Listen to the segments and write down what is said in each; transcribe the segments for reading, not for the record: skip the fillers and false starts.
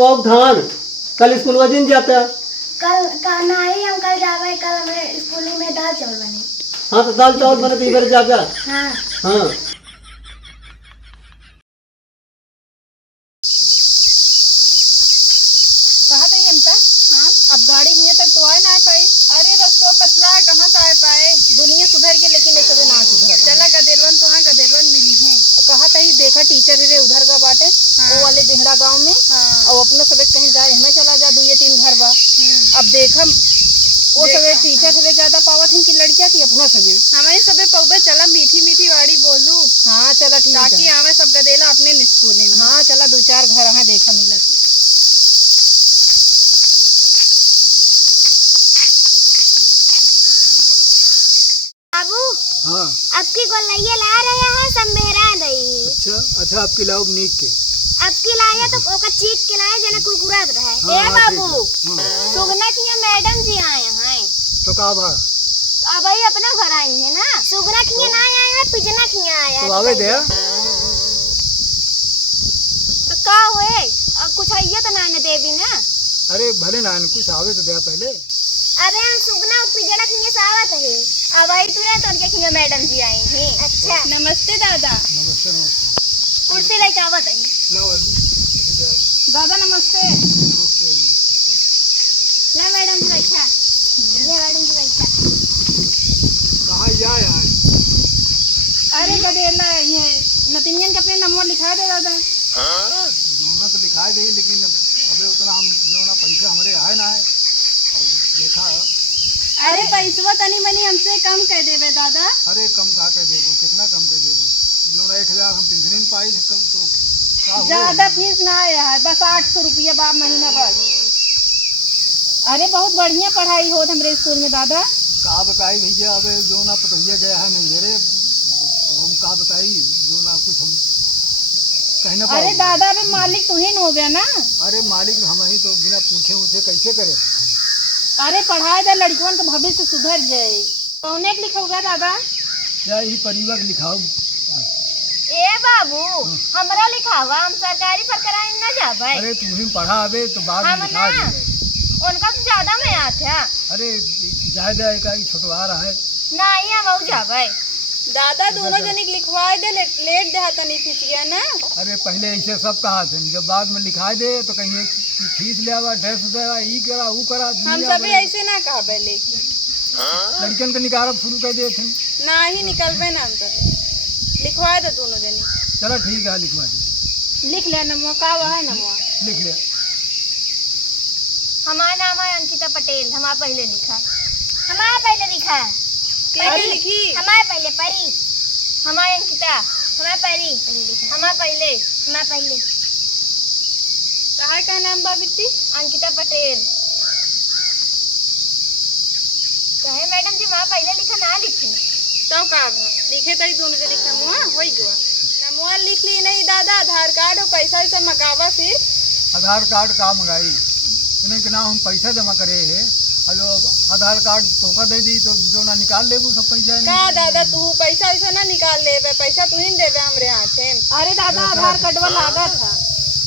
वो धान कल स्कूल वजन जाता। कल नहीं, हम कल जावे, कल हमें स्कूल में दाल चावल बने। हाँ तो दाल चावल बने तो इधर जाता। हाँ हाँ कहा था हमका। हाँ अब गाड़ी यहाँ तक तो आए ना पाई। अरे रस्तो पतला है, कहाँ से आए पाए। दुनिया सुधर के लेकिन एक कभी ना सुधर। चला गदेलवन तो हाँ गदेलवन मिली है। कहा था ही देखा टीचर है उधर का बाटे। हाँ। वो वाले बिहड़ा गांव में। हाँ। और अपना सब कहीं जाए हमें चला जा 2-3 घर बा। अब देखा वो सबे टीचर सबे ज्यादा पावत है कि लड़किया की अपना सबे हमें सबे पौबे चला मीठी मीठी वाड़ी बोलू। हाँ चला ठीक है ताकि हमें सब गदेला अपने स्कूल में। हाँ चला 2-4 घर हाँ देखा मिला। बाबू हाँ आपकी गोलैया ला रहे हैं, सब मेहरा रही। अच्छा आपकी लाओ नीक के आपकी लाया तो ओका चीट के लाया जना कुरकुरात रहे। हाँ, ए हाँ, बाबू ठीक है। हाँ। सुगना की मैडम जी आए हैं। तो का भा अब ही अपना घर आई है ना। सुगना की ना आया है, पिजना की आया है। तो आवे दे। तो का होए कुछ आइए तो ना देवी ना। अरे भले ना कुछ आवे तो दे पहले। अबे हम सुगना पिजड़ा की सावत है। अब आई तुरंत उनके की मैडम जी आई हैं। अच्छा नमस्ते दादा। नमस्ते नमस्ते। कुर्सी लेके आवत है। लाओ कुर्सी दे। दादा नमस्ते। नमस्ते ले मैडम जी बैठा। ले मैडम जी बैठा। कहाँ जाए यहाँ? अरे गदेला ये नतिनियन के अपने नंबर लिखा दे दादा। जोना तो लिखाई दे लेकिन अबे उतना हम जोना पैसा हमारे आए ना है और देखा। अरे पैसवा तनी मनी हमसे कम कह देवे दादा। अरे कम का कह देबू, कितना कम कह देबू? जोना 1000 हम पेंशन में पाई थे कल तो का हो? ज्यादा फीस ना आया है, बस 800 रुपया बाप महीना बस। अरे बहुत बढ़िया पढ़ाई होत हमरे स्कूल में दादा। का बताई भैया अबे जोना पतैया गया है नहीं अरे अब हम का बताई जोना कुछ हम कहना पाए। अरे दादा अबे मालिक तू ही हो गया ना। अरे मालिक हम ही तो बिना पूछे मुझे कैसे करे। अरे पढ़ाए दे लड़कियों का भविष्य सुधर जाए। कौने के लिखा होगा दादा? क्या ही परिवार लिखाओ। ए बाबू हमरा लिखा हुआ, हम सरकारी सरकारी ना जाबे। अरे तू ही पढ़ा आवे तो बाद में हम लिखा ना देंगे। उनका तो ज्यादा में आता। अरे जाए दे का ही छोटवा रहा है। नहीं हम और जाबे। दादा दोनों जने लिखवाए दे लेट दे तनी फीसिया ना। अरे पहले ऐसे सब कहा थे जब बाद में लिखा दे तो कहीं फीस ले आवा ड्रेस दे ई करा वो करा। हम सभी ऐसे ना कहबे लेकिन लड़कन के निकारब शुरू कर दिए थे ना ही निकलबे ना हम सभी। लिखवाए दे दोनों जने। चलो ठीक है लिखवा दे। लिख ले नमो का है नमो। लिख ले। हमारा नाम है अंकिता पटेल। हमारा पहले लिखा। हमारा पहले लिखा। कैसे लिखी? हमारे पहले परी। हमारे अंकिता। हमारे परी लिखा। हमारे पहले। हमारे पहले। कहा का नाम बा बिट्टी? अंकिता पटेल। कहे मैडम जी हमारा पहले लिखा ना लिखे। तो का लिखे तई दोनों जने लिखा मुआ होई गवा। नमो लिख ली नहीं दादा। आधार कार्ड और पैसा से मंगावा फिर। आधार कार्ड का मंगाई इन्हें के नाम हम पैसा जमा करे है और जो आधार कार्ड धोखा दे दी तो जो ना निकाल ले वो सब पैसा का दादा तू पैसा ऐसा ना निकाल लेबे, पैसा तू ही देबे हमरे हाथ से। अरे दादा आधार कार्डवा लागत है।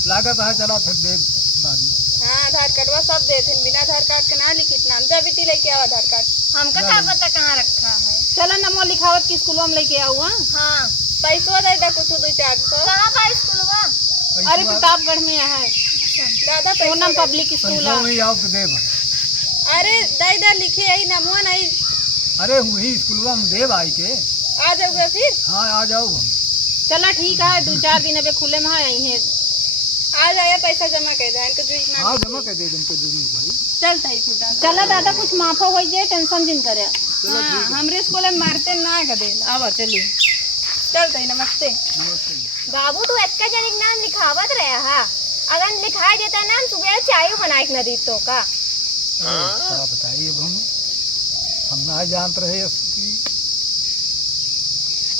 लागत है चला फिर दे बाद में। हाँ आधार कार्डवा सब देते बिना आधार कार्ड के ना लिखित नाम जा बेटी लेके आओ आधार कार्ड। हमका क्या पता कहाँ रखा है। चलो नमो लिखावत की स्कूल में लेके आओ। हाँ पैसा दे दे कुछ 200-400। कहाँ बा स्कूलवा? अरे प्रतापगढ़ में है दादा। सोनम पब्लिक स्कूल है। वही आओ तो दे भाई। अरे दाई दा लिखे आई नमो नहीं। अरे वही स्कूलवा में दे भाई के आ जाओगे फिर। हाँ आ जाओ हम। चला ठीक है 2-4 दिन अबे खुले में आई है। आ जाए पैसा जमा कर दे इनको जो हाँ जमा कर दे इनको दोनों भाई। चलता ही खुदा। चला दादा कुछ माफा हो जाए टेंशन जिन करे। हाँ हमरे स्कूल में मारते ना कर दे। आवा चलिए चलता ही। नमस्ते। नमस्ते। बाबू तू एक्का जनिक नाम लिखावत रहे हा। अगर लिखाई देता नाम सुबह चाय बनाए न दी तो का। क्या बताइए अब हम ना जानते रहे इसकी।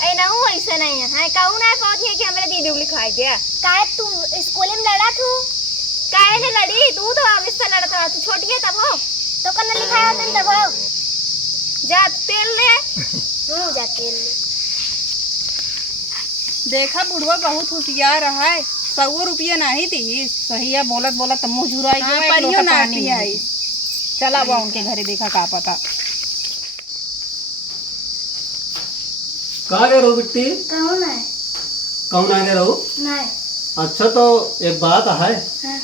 ऐ ना हो ऐसा नहीं है। कहू ना पहुंची है कि हमरे दीदी को लिखाई दिया। काहे तू स्कूल में लड़ा तू? काहे ने लड़ी तू? तो अब इससे लड़ता तू छोटी है तब हो तो कन्ना लिखाया तन तब हो। जा तेल ले। जा तेल ले। देखा बुढ़वा बहुत होशियार है। 100 रुपया नहीं थी। सही है, बोलत बोलत तो मुँह झुराई हाँ, गया, एक परियो लोटा ना पानी पी है। आई। चला बा उनके घरे देखा का पता। कहाँ गए रहो बिट्टी? कौन है? कौन आ गए रहो? नहीं। अच्छा तो एक बात है, हाँ।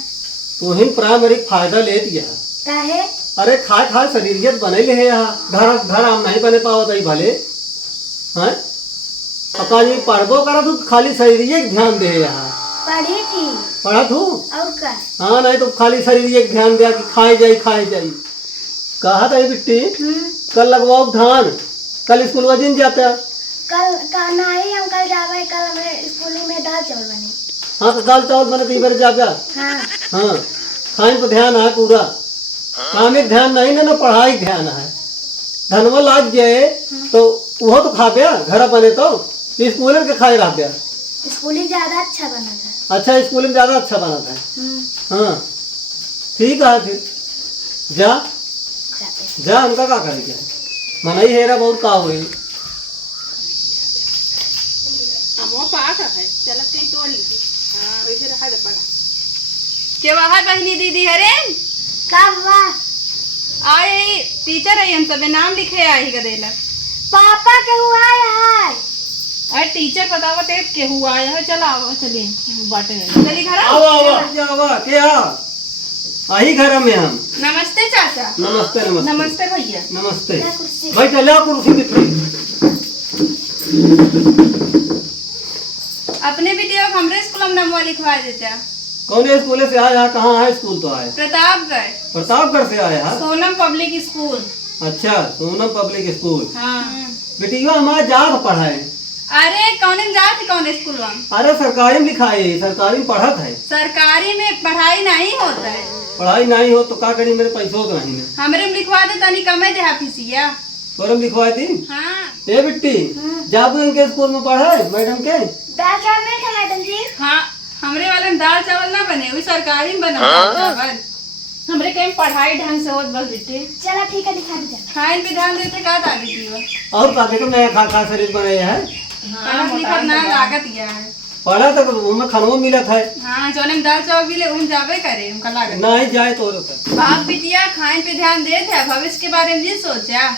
तू ही प्राइमरी फायदा ले दिया। काहे? अरे खाए खाए शरीरियत बने ले है यहाँ, घर घर आम नहीं बने पावत ही भले हैं। अपना जी पढ़बो करा तू खाली शरीरिये ध्यान दे यहाँ। पढ़ी थी। पढ़ा तू? और का? हाँ नहीं तो खाली शरीरिये ध्यान दिया कि खाए जाई। कहा था ये बिट्टी कल लगवाओ धान, कल स्कूल वजिन जाता। कल का नहीं, हम कल जावे, कल हमें स्कूल में दाल चावल बने। हाँ तो दाल चावल बने तो इधर जा। हाँ। हाँ खाने पर ध्यान है पूरा, काम में ध्यान नहीं ना पढ़ाई ध्यान है। धनवा लाग जाए तो वो तो खा गया, घर बने तो स्कूल के खाए रह गया। स्कूल ही ज्यादा अच्छा बना था। अच्छा स्कूल में ज्यादा अच्छा बना था। हाँ ठीक है फिर जा जा, उनका क्या करेगा, मना ही हेरा बहुत का हुई। वो पाक है, चलत कहीं तोड़ ली। हाँ वैसे रखा दे पड़ा। के वहाँ बहनी दीदी हरे का हुआ? आए टीचर है, हम सब नाम लिखे आई गदेला। पापा के हुआ है। अरे टीचर बतावा ते के हुआ है। चला आओ चलिए बाटे चली घर। आओ क्या आई घर में हम। नमस्ते चाचा। नमस्ते नमस्ते नमस्ते भैया। नमस्ते। ला कुर्सी। भाई चला कुर्सी बिठा। अपने भी दियो हमरे स्कूल में नाम लिखवा देता। कौन स्कूल से आया? कहाँ है स्कूल? तो आए प्रतापगढ़। प्रतापगढ़ से आया है। Sonam public school. अच्छा सोनम पब्लिक स्कूल। हाँ। बेटिया हमारा जात पढ़ाए। अरे कौन में जाती कौन स्कूल में? अरे सरकारी में लिखाई, सरकारी में पढ़त है। सरकारी में पढ़ाई नहीं होता है। पढ़ाई नहीं हो तो क्या करी, मेरे पैसों तो नहीं है। हमरे में लिखवा दे तनी कमे दे हाफिसिया। तोरे में लिखवाई थी? हाँ। ए बिट्टी जाबू इनके स्कूल में पढ़े मैडम के? दाल चावल नहीं था मैडम जी? हाँ हमरे वाले में दाल चावल ना बने, वही सरकारी में बना दाल चावल। हमरे कहीं पढ़ाई ढंग से होत बस बेटे। चला ठीक है, दिखा दीजिए। खाइन पे ध्यान देते का दादी थी और का देखो नया खा खा शरीर बनाया है। पढ़त लिखत ना लागत या है। पढ़ा तो उनमें खानवा मिला था। हाँ जोने में दाल चावल मिले वही जावे करे उनका लागत नहीं जाए तो बाप बिटिया खाइन पे ध्यान दे थे, भविष्य के बारे में नहीं सोचा।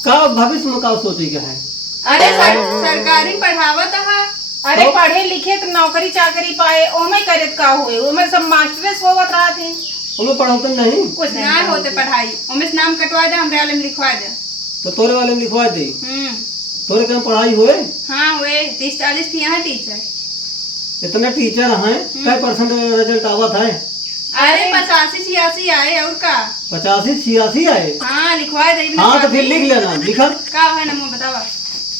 का भविष्य में का सोची क्या है? अरे सरकारी में पढ़ावत है। अरे पढ़े लिखे तो नौकरी चाकरी पाए, ओमे करे का हुए, ओमे सब मास्टरे सोवत रहा थे। उनमें पढ़ाते नहीं कुछ ना होते पढ़ाई, उमें नाम कटवा दे, हमरे वाले में लिखवा दे। तो तोरे वाले में लिखवा दे। तोरे कहाँ पढ़ाई हुए? हाँ हुए 30-40 थी यहाँ टीचर। इतने टीचर हैं, क्या परसेंट रिजल्ट आवत है? अरे 85-86 आए और का 85-86 आए। हाँ लिखवा दे। हाँ तो फिर लिख लेना। लिखा का है नाम बतावा।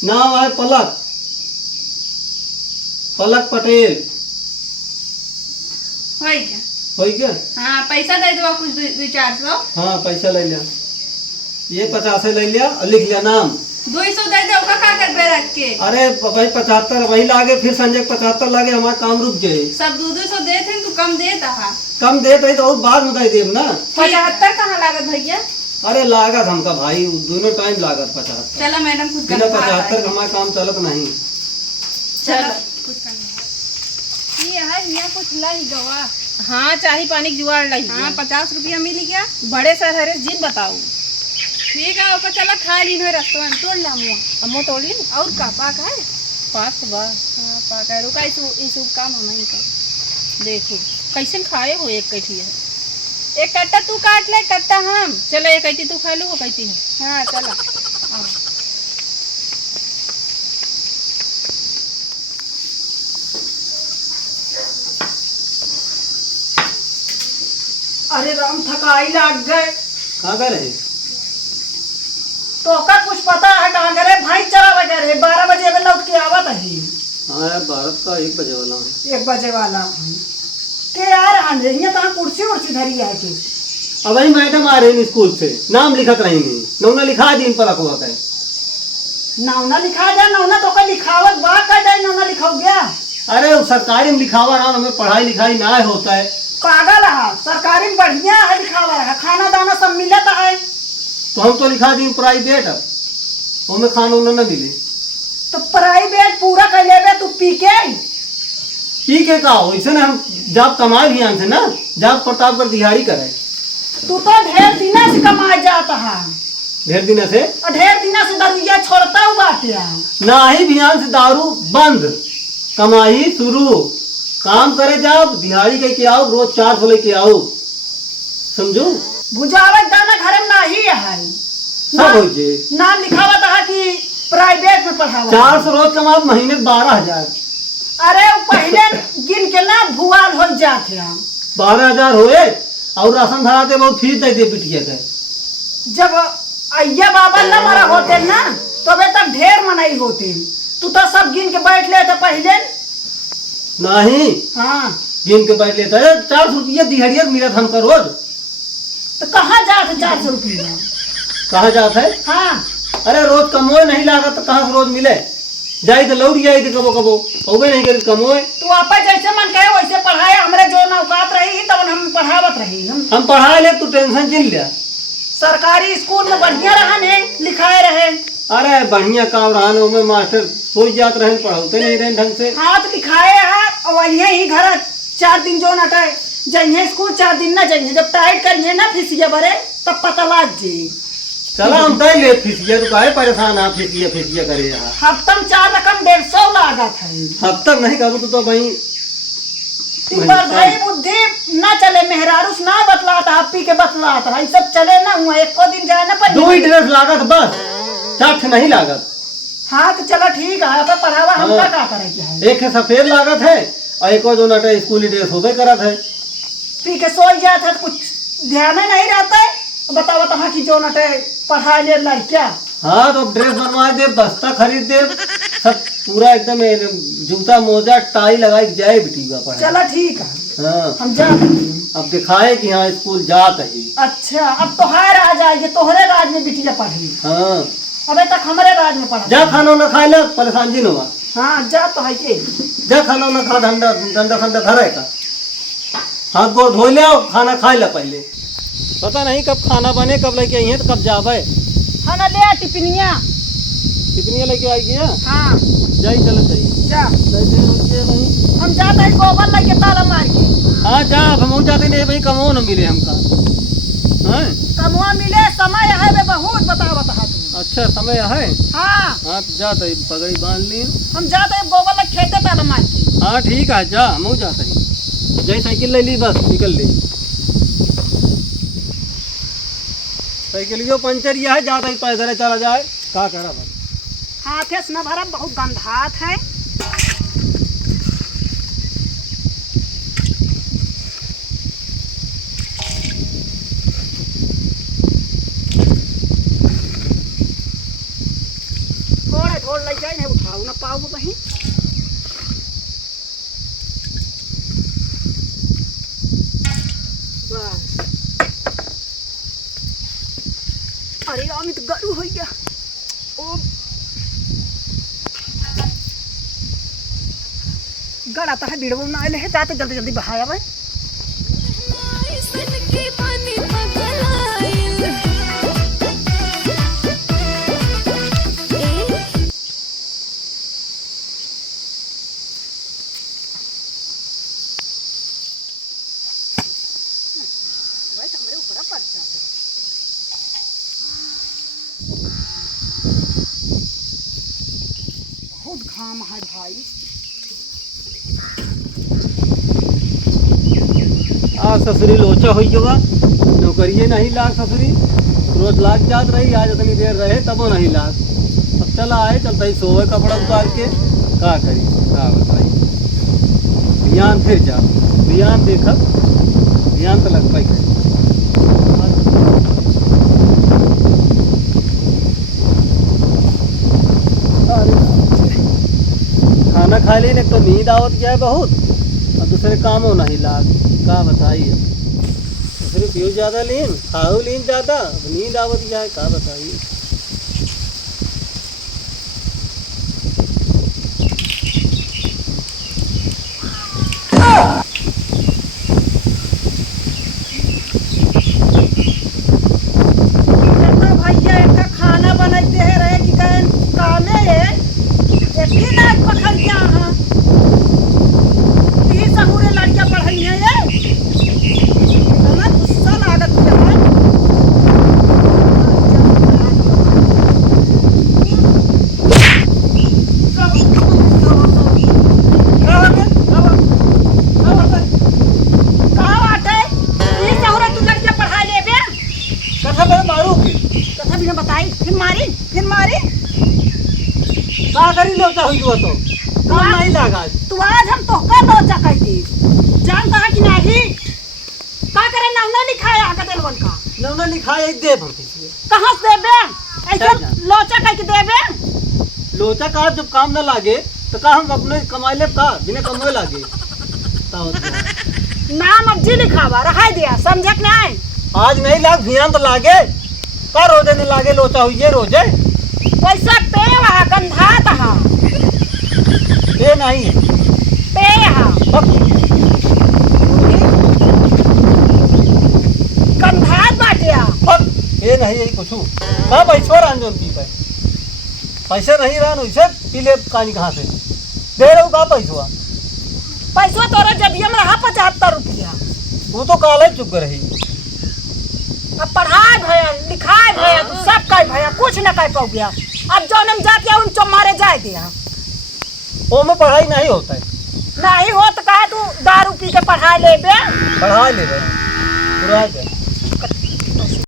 नाम है पलक, पलक पटेल। होई क्या? होई क्या? हाँ पैसा दे दो कुछ 200-400। हाँ पैसा ले लिया, ये 50 ले लिया और लिख लिया नाम। 200 दे दो का कर पे रख के। अरे भाई 75 वही लागे, फिर संजय 75 लागे, हमारा काम रुक जाए। सब 200 दे थे तू कम देता है। कम देते तो और बाद में दे देब ना। 75 कहाँ लागत भैया? अरे लागत हमका भाई दोनों टाइम लागत 75। चलो मैडम कुछ बिना 75 का हमारा काम चलत नहीं। चलो कुछ करना ये है यहाँ कुछ लाई गवा। हाँ चाही पानी की जुगाड़ लाई। हाँ 50 रुपया मिल गया। बड़े सर हरे जिन बताऊ। ठीक है ओके चलो खा ली है रास्ते में तोड़ ला मुआ। अम्मो तोड़ ली और का पाक है? पाक बा। हाँ पाक है। रुका इस काम हम नहीं कर। देखो कैसे खाए हो एक कटी है। एक कट्टा तू काट ले, कट्टा हम। चलो एक कटी तू खा लो, वो कटी है। हाँ चलो। अरे राम थकाई लाग गए। कहाँ गए रहे? तो का कुछ पता है कहाँ गए? भाई चला वगैरह 12 बजे में लौट के आवत है। हाँ यार भारत का 1 बजे वाला है। 1 बजे वाला के यार अंजलिया कहाँ कुर्सी उर्सी धरी है कि? अब वही मैडम आ रही स्कूल से, नाम लिखत रही नहीं, नौना लिखा दी पलक हुआ है। नौना लिखा जा, नौना तो का लिखावत बा का जाए, नौना लिखाओ गया। अरे वो सरकारी में लिखावा रहा, हमें पढ़ाई लिखाई ना होता है। पागल है, सरकारी में बढ़िया है लिखावा है, खाना दाना सब मिलता है। तो हम तो लिखा दी प्राइवेट, हमें खाना उन्हें न मिले। तो प्राइवेट पूरा कर लेबे तू पी के। पी के का हो ऐसे ना हम जाप कमाए भी से ना जाप प्रताप कर दिहाड़ी करे तू तो ढेर दिना से कमाए जाता है ढेर दिन से और ढेर दिना से दरुइया छोड़ता हूँ बाटे ना ही भियान से दारू बंद कमाई शुरू काम करे जाओ दिहाड़ी के आओ रोज 400 लेके आओ समझो बुझावत दाना घर में नहीं है सब हो जे नाम लिखावत है कि प्राइवेट में पढ़ावा 400 रोज कमाओ महीने 12,000 अरे वो पहले गिन के ना भुआल हो जाते हैं 12,000 होए और राशन धराते बहुत फीस देते बिटिया के जब अय्या बाबा न मरा होते ना तो अबे तक ढेर मनाई होते तू तो सब गिन के बैठ ले तो पहले नहीं हाँ गिन के बैठ लेता है 400 रुपया दिहाड़िया मिला था हमका रोज तो कहाँ जाते 400 रुपया कहाँ जाता है हाँ अरे रोज कमोए नहीं लागा तो कहाँ से रोज मिले जाई तो लौट जाई तो कबो कबो होबे नहीं करे कमोए तू आपा जैसे मन कहे वैसे पढ़ाए हमरे जो नौकात रही तब हम पढ़ावत रही हम पढ़ा ले तू टेंशन चिन लिया सरकारी स्कूल में बढ़िया रहने लिखाए रहे अरे बढ़िया काम रहा में मास्टर सोच जात रहे पढ़ाते नहीं रहे ढंग से हाँ तो लिखाए है और वही ही घर 4 दिन जो नटाए जइहे स्कूल 4 दिन ना जइहे जब टाइट करिए ना फीसिया भरे तब पता लग जी चला हम तय ले फीसिया तो काहे परेशान आप फीसिया करे यहाँ हफ्तम 4 रकम 150 लागत है अब तक नहीं करूँ तो भाई तिम्बर भाई बुद्धि ना चले मेहरारूस ना बतलाता हप्पी के बतलाता है सब चले ना हुआ एको दिन जाए ना पर 2 ही ड्रेस लागत बस 4 नहीं लागत हाँ तो चलो ठीक है अब पढ़ावा हम हाँ। का करेंगे है एक है सफेद लागत है और एक और जो नटा स्कूली ड्रेस होबे करत है पी के सो जाता है तो कुछ ध्यान नहीं रहता है बताओ तो कि जो नटे पढ़ा ले लड़किया हाँ तो अब ड्रेस बनवा दे बस्ता खरीद दे सब पूरा एकदम जूता मोजा टाई लगाई जाए बेटी का चलो ठीक है हाँ हम जाते हैं। अब दिखाए कि हाँ स्कूल जात है अच्छा अब तोहार आ जाएगी तोहरे राज में बिटिया पढ़ी हाँ अबे तक हमारे राज में पढ़ा जा खाना ना खाए ला परेशान जी हुआ हाँ जा तो है के जा खाना ना खा धंधा धंधा धंधा धरे का हाथ गोड़ धो ले आओ खाना खाए ला पहले पता नहीं कब खाना बने कब लेके आई है तो कब जावे हाँ ना ले आ टिफिनिया कितनी लेके आई गया हाँ जाई चलो सही जा नहीं हम जाते हैं गोबर लग के ताला मार के हाँ जा हम जाते नहीं भाई कमो न मिले हमका हाँ कमुआ मिले समय है बे बहुत बताओ बता तू अच्छा समय है हाँ हाँ तो जाते पगड़ी बांध ली हम जाते हैं गोबर लग खेते ताला मार के हाँ ठीक है जा हम जाते हैं जाई साइकिल ले ली बस निकल ली साइकिल पंचर यह है जाता ही पैदल चला जाए का करा बस हाथे से न भरा बहुत गंधात है थोड़े थोड़ लग जाए नहीं उठाऊ ना पाऊ बही अरे अमित गरु हो गया ओ गड़ा तो है बिड़बो ना आए है जाते जल्दी जल्दी बहाया भाई हमारे ऊपर पड़ जाते बहुत घाम है भाई आज ससुरी लोचा हो गया नौकरिए नहीं लाग ससुरी रोज लाग जात रही आज इतनी देर रहे तबो नहीं लाग अब चला आए चलता ही सोए कपड़ा उतार के का करी का बताई ध्यान फिर जा ध्यान देखब ध्यान तो लग पाई खाना खा ली तो नींद आवत क्या है बहुत और दूसरे कामों नहीं लाग का बताइए सिर्फ पीऊ ज़्यादा लीन खाओ लीन ज़्यादा नींद आवत जाए का बताइए भैया एक खाना बनाते है रहे कि कामे है एक ही नाच पकड़ के हाँ में बताई फिर मारी का करी लोचा हुई हुआ तो काम नहीं लगा। तू आज हम तोहका लोचा कह दी जान कहा कि नहीं का करे ना लिखाया का दिलवन का नौना लिखा एक दे हम किसी कहां से देबे ऐसे क्या जान? लोचा कह के देबे लोचा का जब काम न लागे तो का हम अपने कमाई ले का बिना कमाए लागे ताऊ तो। नाम अज्जी लिखावा रहा दिया समझक नहीं आज नहीं लाग ध्यान तो लागे का रोजे नहीं लागे लोचा हुई है रोजे पैसा पे वहा गंधा तहा ये नहीं पे हा गंधा बाटिया ये नहीं यही कुछ हाँ पैसा रान पी पाए पैसे नहीं रान वैसे पी ले कहानी कहाँ से दे रहा हूँ का पैसा तोरा जबिया में रहा 75 रुपया वो तो काले चुप रही अब पढ़ाई भया लिखाई भया तो सब कह भया कुछ न कह पाओ गया अब जौन हम जाके उन चो मारे जाए दिया वो में पढ़ाई नहीं होता है नहीं हो तो कहे तू दारू पी के पढ़ाई ले बे पढ़ा ले रहे पूरा